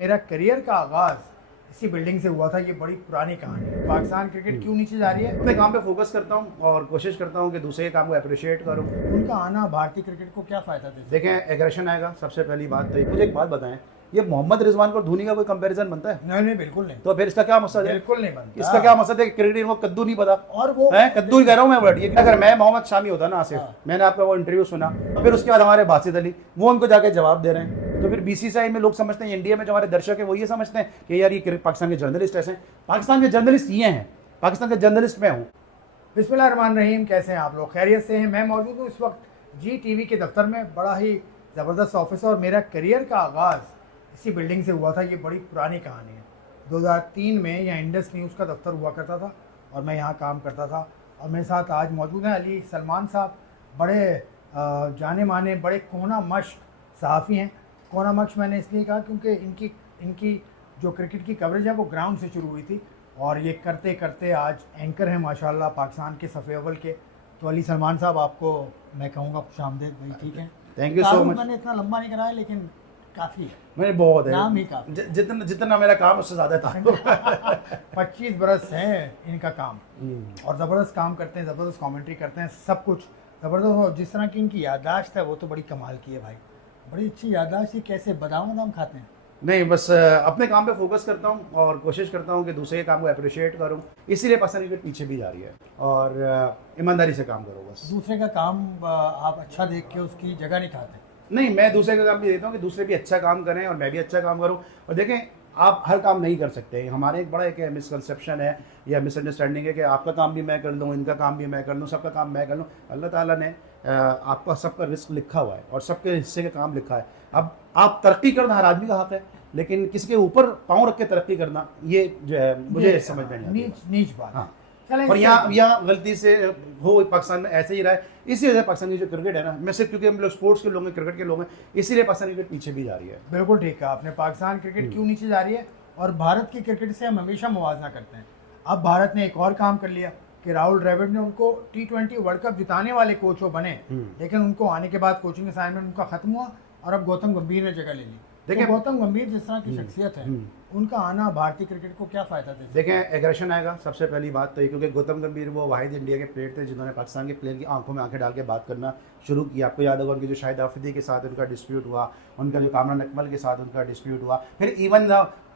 मेरा करियर का आगाज़ इसी बिल्डिंग से हुआ था। ये बड़ी पुरानी कहानी है। पाकिस्तान क्रिकेट क्यों नीचे जा रही है? अपने काम पे फोकस करता हूँ और कोशिश करता हूँ कि दूसरे के काम को अप्रिशिएट करूँ। उनका आना भारतीय क्रिकेट को क्या फ़ायदा देता है? देखें, एग्रेशन आएगा सबसे पहली बात। तो मुझे एक बात बताएं, ये मोहम्मद रिजवान और धोनी का कोई कंपैरिजन बनता है? नहीं, बिल्कुल नहीं। तो फिर इसका क्या मकसद है? बिल्कुल नहीं बनता। इसका क्या मकसद है? क्रिकेट को कद्दू नहीं पता और वो है, कद्दू ही कह रहा हूँ मैं वर्ड। ये अगर मैं मोहम्मद शामी होता ना आसिफ, मैंने आपका वो इंटरव्यू सुना, फिर उसके बाद हमारे बासित अली वो उनको जाके जवाब दे रहे हैं, तो फिर बीसीसीआई में लोग समझते हैं, इंडिया में जो हमारे दर्शक है वो ये समझते हैं कि यार ये पाकिस्तान के जर्नलिस्ट ऐसे हैं। पाकिस्तान के जर्नलिस्ट ये हैं, पाकिस्तान के जर्नलिस्ट मैं हूँ। बिस्मिल्लाहिर्रहमानिर्रहीम। कैसे हैं आप लोग? खैरियत से हैं? मैं मौजूद हूँ इस वक्त जी टीवी के दफ्तर में। बड़ा ही ज़बरदस्त ऑफिस है और मेरा करियर का आगाज़ इसी बिल्डिंग से हुआ था। ये बड़ी पुरानी कहानी है। 2003 में यहाँ इंडस न्यूज़ का दफ्तर हुआ करता था और मैं यहाँ काम करता था। और मेरे साथ आज मौजूद हैं अली सलमान साहब, बड़े जाने माने, बड़े कोना मश्क सहाफ़ी हैं। कोना मश्क मैंने इसलिए कहा क्योंकि इनकी जो क्रिकेट की कवरेज है वो ग्राउंड से शुरू हुई थी और ये करते करते आज एंकर हैं माशाल्लाह पाकिस्तान के सफ़े अव्वल के। तो अली सलमान साहब, आपको मैं कहूँगा खुशामदीद भाई। ठीक है, थैंक यू सो मच। मैंने इतना लंबा नहीं कराया लेकिन काफ़ी है, मेरे बहुत है, नाम ही काफ़ी। जितना जितना मेरा काम उससे ज़्यादा था। 25 बरस हैं इनका काम और ज़बरदस्त काम करते हैं, ज़बरदस्त कमेंट्री करते हैं, सब कुछ ज़बरदस्त। और जिस तरह की इनकी याददाश्त है वो तो बड़ी कमाल की है भाई, बड़ी अच्छी याददाश्त। ही कैसे बादाम वादाम खाते हैं? नहीं, बस अपने काम पे फोकस करता हूँ और कोशिश करता हूँ कि दूसरे के काम को अप्रिशिएट करूँ। इसीलिए पाकिस्तान क्रिकेट पीछे भी जा रही है और ईमानदारी से काम करो बस। दूसरे का काम आप अच्छा देख के उसकी जगह नहीं खाते? नहीं, मैं दूसरे का काम भी देता हूँ कि दूसरे भी अच्छा काम करें और मैं भी अच्छा काम करूँ। और देखें, आप हर काम नहीं कर सकते। हमारे एक बड़ा एक मिसकंसेप्शन है या मिसअंडरस्टैंडिंग है कि आपका काम भी मैं कर लूँ, इनका काम भी मैं कर लूँ, सबका काम मैं कर लूँ। अल्लाह ताला ने आपका सबका रिस्क लिखा हुआ है और सबके हिस्से का काम लिखा है। अब आप तरक्की करना हर आदमी का हक है, लेकिन किसी के ऊपर पाँव रख के तरक्की करना ये जो है मुझे समझ में नहीं आती। नीच बात। हाँ, चलें, और यहाँ गलती से हो, पाकिस्तान में ऐसे ही रहा है। इसी वजह से पाकिस्तान की जो क्रिकेट है ना, मैं सिर्फ क्योंकि हम लोग स्पोर्ट्स के लोग हैं, क्रिकेट के लोग हैं, इसीलिए पाकिस्तान क्रिकेट पीछे भी जा रही है। बिल्कुल ठीक कहा आपने। पाकिस्तान क्रिकेट क्यों नीचे जा रही है और भारत की क्रिकेट से हम हमेशा मुवाजना करते हैं। अब भारत ने एक और काम कर लिया कि राहुल द्रविड़ ने उनको T20 वर्ल्ड कप जिताने वाले कोच वो बने, लेकिन उनको आने के बाद कोचिंग असाइनमेंट उनका खत्म हुआ और अब गौतम गंभीर ने जगह ले ली। देखिए, तो गौतम गंभीर जिस तरह की शख्सियत है, उनका आना भारतीय क्रिकेट को क्या फ़ायदा देता है? देखें, एग्रेशन आएगा सबसे पहली बात तो ये, क्योंकि गौतम गंभीर वो वाहिद इंडिया के प्लेयर थे जिन्होंने पाकिस्तान के प्लेयर की आंखों में आंखें डाल के बात करना शुरू किया। आपको याद होगा उनकी जो शाहिद आफरीदी के साथ उनका डिस्प्यूट हुआ, उनका जो कामरान अकमल के साथ उनका डिस्प्यूट हुआ, फिर इवन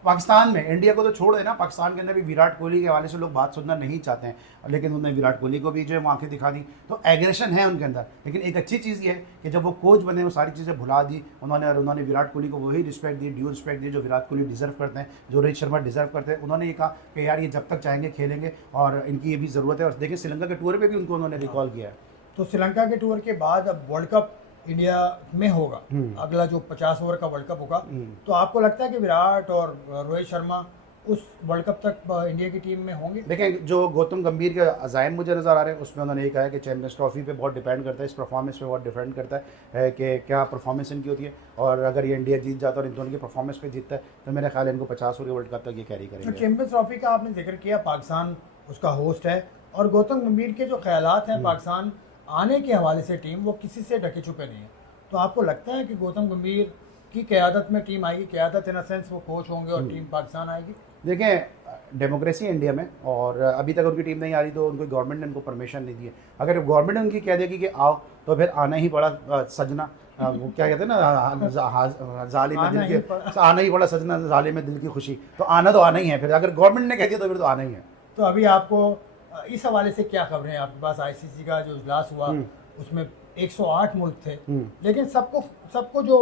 पाकिस्तान में, इंडिया को तो छोड़ देना, पाकिस्तान के अंदर भी विराट कोहली के हवाले से लोग बात सुनना नहीं चाहते हैं, लेकिन उन्होंने विराट कोहली को भी जो है आंखें दिखा दी। तो एग्रेशन है उनके अंदर। लेकिन एक अच्छी चीज़ ये है कि जब वो कोच बने वो सारी चीज़ें भुला दी उन्होंने, और उन्होंने विराट कोहली को वही रिस्पेक्ट दी, ड्यू रिस्पेक्ट दी जो विराट कोहली डिजर्व करते हैं, जो रोहित शर्मा डिजर्व करते हैं। उन्होंने ये कहा कि यार ये जब तक चाहेंगे खेलेंगे और इनकी ये भी ज़रूरत है। और देखिए, श्रीलंका के टूर पर भी उनको उन्होंने रिकॉल किया है। तो श्रीलंका के टूर के बाद अब वर्ल्ड कप इंडिया में होगा, अगला जो 50 ओवर का वर्ल्ड कप होगा। तो आपको लगता है कि विराट और रोहित शर्मा उस वर्ल्ड कप तक इंडिया की टीम में होंगे? देखें, जो गौतम गंभीर के अज़ाइम मुझे नज़र आ रहे हैं उसमें उन्होंने ये कहा है कि चैंपियंस ट्रॉफी पे बहुत डिपेंड करता है, इस परफॉर्मेंस पे बहुत डिपेंड करता है कि क्या परफॉर्मेंस इनकी होती है। और अगर ये इंडिया जीत जाता है और इन दोनों की परफॉर्मेंस पे जीतता है तो मेरा ख्याल है इनको 50 ओवर वर्ल्ड कप तक ये कैरी करेंगे। तो चैंपियंस ट्रॉफी का आपने जिक्र किया, पाकिस्तान उसका होस्ट है और गौतम गंभीर के जो ख्यालात हैं पाकिस्तान आने के हवाले से टीम, वो किसी से ढके छुपे नहीं है। तो आपको लगता है कि गौतम गंभीर की क़यादत में टीम आएगी? क़यादत इन अ सेंस वो कोच होंगे और टीम पाकिस्तान आएगी? देखें, डेमोक्रेसी है इंडिया में और अभी तक उनकी टीम नहीं आ रही तो उनको गवर्नमेंट ने उनको परमिशन नहीं दी है। अगर गवर्नमेंट उनकी कह देगी कि आओ तो फिर आना ही पड़ा सजना, वो क्या कहते हैं ना, जालिम में दिल की, आना ही पड़ा सजना, जालिम में दिल की खुशी। तो आना ही है, फिर अगर गवर्नमेंट ने कह दिया तो फिर तो आना ही है। तो अभी आपको इस हवाले से क्या खबरें हैं आपके पास? ICC का जो इजलास हुआ उसमें 108 मुल्क थे, लेकिन सबको जो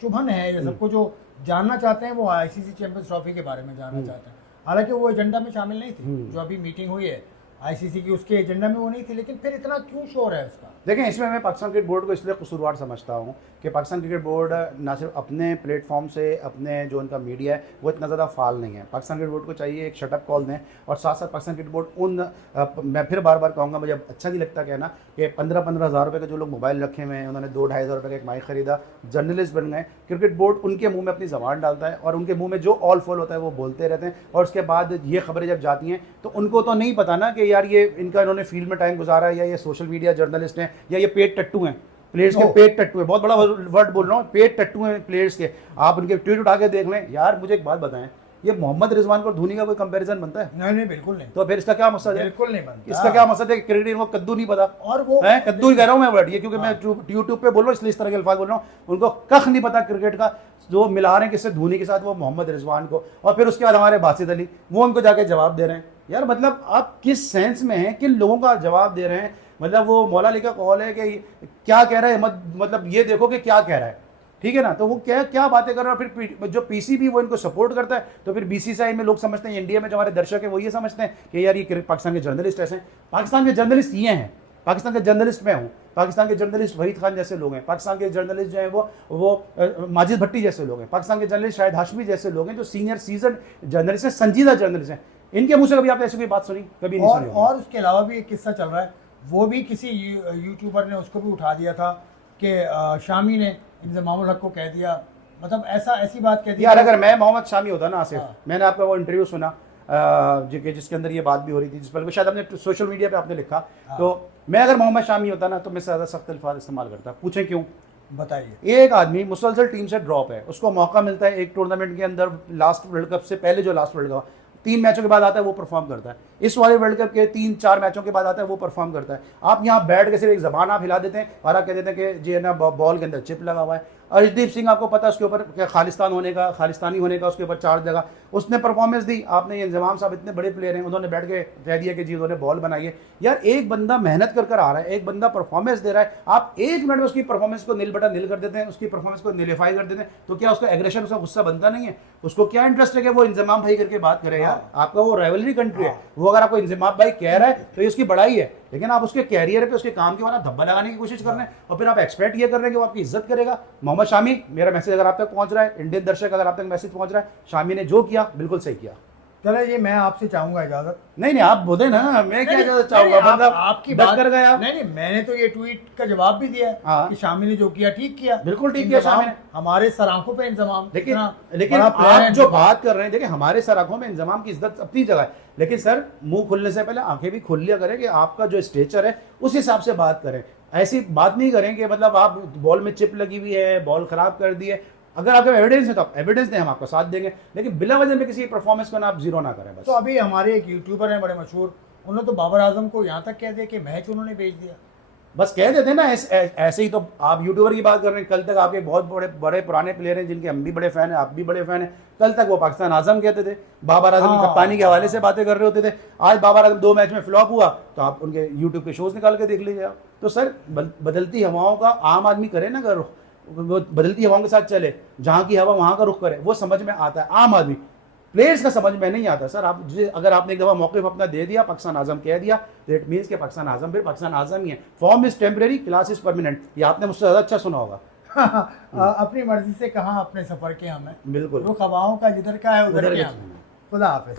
चुभन है या सबको जो जानना चाहते हैं वो ICC चैंपियंस ट्रॉफी के बारे में जानना चाहते हैं। हालांकि वो एजेंडा में शामिल नहीं थी, जो अभी मीटिंग हुई है ICC की उसके एजेंडा में वो नहीं थी, लेकिन फिर इतना क्यों शोर है उसका? देखें, इसमें मैं पाकिस्तान क्रिकेट बोर्ड को इसलिए कसूरवार समझता हूँ कि पाकिस्तान क्रिकेट बोर्ड ना सिर्फ अपने प्लेटफॉर्म से, अपने जो उनका मीडिया है वो इतना ज़्यादा फाल नहीं है। पाकिस्तान क्रिकेट बोर्ड को चाहिए एक शटअप कॉल दें और साथ साथ पाकिस्तान क्रिकेट बोर्ड मैं फिर बार बार कहूँगा, मुझे अच्छा नहीं लगता कहना कि 15-15 हज़ार रुपये के जो लोग मोबाइल रखे हुए हैं, उन्होंने 2-2.5 हज़ार रुपये का एक माइक खरीदा, जर्नलिस्ट बन गए। क्रिकेट बोर्ड उनके मुँह में अपनी ज़बान डालता है और उनके मुँह में जो ऑल फॉल होता है वो बोलते रहते हैं, और उसके बाद ये खबरें जब जाती हैं तो उनको तो नहीं पता ना कि यार ये इनका इन्होंने फील्ड में टाइम गुजारा है या ये सोशल मीडिया जर्नलिस्ट हैं या ये पेड टट्टू हैं। प्लेयर्स के ओह। पेट टट्टू है, बहुत बड़ा वर्ड बोल रहा हूँ, पेट टट्टू है प्लेयर्स के। आप उनके ट्वीट उठा के देख लें। यार मुझे एक बात बताएं, ये मोहम्मद रिजवान और धोनी का कोई कंपैरिजन बनता है? नहीं नहीं बिल्कुल नहीं, तो फिर इसका क्या मकसद है? बिल्कुल नहीं बनता। इसका क्या मकसद है? क्रिकेट को कद्दू नहीं पता, और वो है कद्दू ही कह रहा हूँ मैं वर्ड ये, क्योंकि हाँ। मैं यूट्यूब पे बोल रहा हूँ इसलिए इस तरह के अल्फाज बोल रहा हूँ। उनको कख नहीं पता क्रिकेट का। जो मिला रहे हैं किससे, धोनी के साथ, वो मोहम्मद रिजवान को, और फिर उसके बाद हमारे बासित अली, वो उनको जाके जवाब दे रहे हैं। यार मतलब आप किस सेंस में हैं, किन लोगों का जवाब दे रहे हैं? मतलब वो मौला अली का कौल है कि क्या कह रहा है, मतलब ये देखो कि क्या कह रहा है, ठीक है ना। तो वो क्या क्या बातें कर रहा है। फिर जो पीसीबी वो इनको सपोर्ट करता है, तो फिर बीसीसीआई में लोग समझते हैं, इंडिया में जो हमारे दर्शक है वो ये समझते हैं कि यार ये पाकिस्तान के जर्नलिस्ट ऐसे हैं। पाकिस्तान के जर्नलिस्ट ये हैं, पाकिस्तान के जर्नलिस्ट मैं हूँ, पाकिस्तान के जर्नलिस्ट वहीद खान जैसे लोग हैं, पाकिस्तान के जर्नलिस्ट जो हैं वो माजिद भट्टी जैसे लोग हैं, पाकिस्तान के जर्नलिस्ट शाहिद हाशमी जैसे लोग हैं, जो सीनियर सीजन जर्नलिस्ट हैं, संजीदा जर्नलिस्ट हैं। इनके मुंह से कभी आपने ऐसी कोई बात सुनी? कभी नहीं सुनी। और उसके अलावा भी एक किस्सा चल रहा है, वो भी किसी यूट्यूबर ने उसको भी उठा दिया था कि शामी ने इंजमामुल हक को कह दिया, मतलब ऐसी बात कह दी। यार अगर मैं मोहम्मद शामी होता ना आसिफ, हाँ। मैंने आपका वो इंटरव्यू सुना जिसके अंदर ये बात भी हो रही थी, जिस पर शायद आपने सोशल मीडिया पे आपने लिखा, हाँ। तो मैं अगर मोहम्मद शामी होता ना तो मैं ज़्यादा सख्त अल्फाज इस्तेमाल करता। पूछें क्यों? बताइए। एक आदमी मुसलसल टीम से ड्रॉप है, उसको मौका मिलता है एक टूर्नामेंट के अंदर, लास्ट वर्ल्ड कप से पहले, जो लास्ट वर्ल्ड कप 3 मैचों के बाद आता है वो परफॉर्म करता है, इस वाले वर्ल्ड कप के 3-4 मैचों के बाद आता है वो परफॉर्म करता है। आप यहाँ बैठ के सिर्फ एक जबान आप हिला देते हैं और आप कह देते हैं कि जी है ना बॉल के अंदर चिप लगा हुआ है। अर्शदीप सिंह आपको पता है उसके ऊपर क्या खालिस्तानी होने का उसके ऊपर 4 जगह उसने परफॉर्मेंस दी। आपने ये इंजमाम साहब इतने बड़े प्लेयर हैं, उन्होंने बैठ के कह दिया कि जी उन्होंने बॉल बनाई है। यार एक बंदा मेहनत कर आ रहा है, एक बंदा परफॉर्मेंस दे रहा है, आप 1 मिनट में उसकी परफॉर्मेंस को नील बटा नील कर देते हैं, उसकी परफॉर्मेंस को नीलिफाई कर देते हैं, तो क्या उसका एग्रेशन, उसका गुस्सा बनता नहीं है? उसको क्या इंटरेस्ट है कि वो इंजमाम भाई करके बात करे? यार आपका वो राइवलरी कंट्री है, वो अगर आपको इंजमाम भाई कह रहा है तो ये उसकी बड़ाई है, लेकिन आप उसके कैरियर पे, उसके काम के बाद धब्बा लगाने की कोशिश कर रहे हैं, और फिर आप एक्सपेक्ट ये कर रहे हैं कि वो आपकी इज्जत करेगा। मोहम्मद शामी, मेरा मैसेज अगर आप तक पहुंच रहा है, इंडियन दर्शक अगर आप तक मैसेज पहुंच रहा है, शामी ने जो किया बिल्कुल सही किया। चलो ये मैं आपसे चाहूंगा इजाजत। नहीं आप बोले ना, मैं क्या इजाजत चाहूंगा, मतलब आपकी डर बात कर गए आप। नहीं मैंने तो ये ट्वीट का जवाब भी दिया है हाँ। कि शामी ने जो किया ठीक किया, बिल्कुल ठीक किया शामी ने। हमारे सर आंखों पे इंतजाम। लेकिन बड़ा player है आप जो इंतजाम। बात कर रहे हैं, देखिए हमारे सर आंखों में इंजमाम की इज्जत अपनी जगह है, लेकिन सर मुंह खुलने से पहले आंखें भी खुल लिया करें कि आपका जो स्टेचर है उस हिसाब से बात करें। ऐसी बात नहीं करें कि मतलब आप बॉल में चिप लगी हुई है, बॉल खराब कर दी है। अगर आपके एविडेंस है तो आप एविडेंस दें, हम आपका साथ देंगे, लेकिन बिला वजह में किसी परफॉर्मेंस को ना आप जीरो ना करें बस। तो अभी हमारे एक यूट्यूबर हैं बड़े मशहूर, उन्होंने तो बाबर आजम को यहाँ तक कह दिया कि मैच उन्होंने भेज दिया। बस कह देते ना, ऐसे ही तो आप यूट्यूबर की बात कर रहे हैं। कल तक आपके बहुत बड़े पुराने प्लेयर हैं जिनके हम भी बड़े फैन हैं, आप भी बड़े फैन हैं। कल तक वो पाकिस्तान आजम कहते थे, बाबर आजम की कप्तानी के हवाले से बातें कर रहे होते थे। आज बाबर आजम 2 मैच में फ्लॉप हुआ तो आप उनके यूट्यूब के शोज निकाल के देख लीजिए आप। तो सर बदलती हवाओं का आम आदमी करे ना, अगर वो बदलती हवाओं के साथ चले, जहाँ की हवा वहाँ का रुख करे, वो समझ में आता है आम आदमी। प्लेयर्स का समझ में नहीं आता सर। आप अगर आपने एक दफ़ा मौक़िफ़ अपना दे दिया, पाकिस्तान आज़म कह दिया, दैट मीन्स कि पाकिस्तान आज़म फिर पाकिस्तान आज़म ही है। Form is temporary, class is permanent. ये आपने मुझसे ज़्यादा अच्छा सुना होगा। अपनी मर्जी से कहाँ अपने सफ़र के हमें, बिल्कुल, रुख हवाओं का जिधर का है उधर के हमें। खुदा हाफिज़।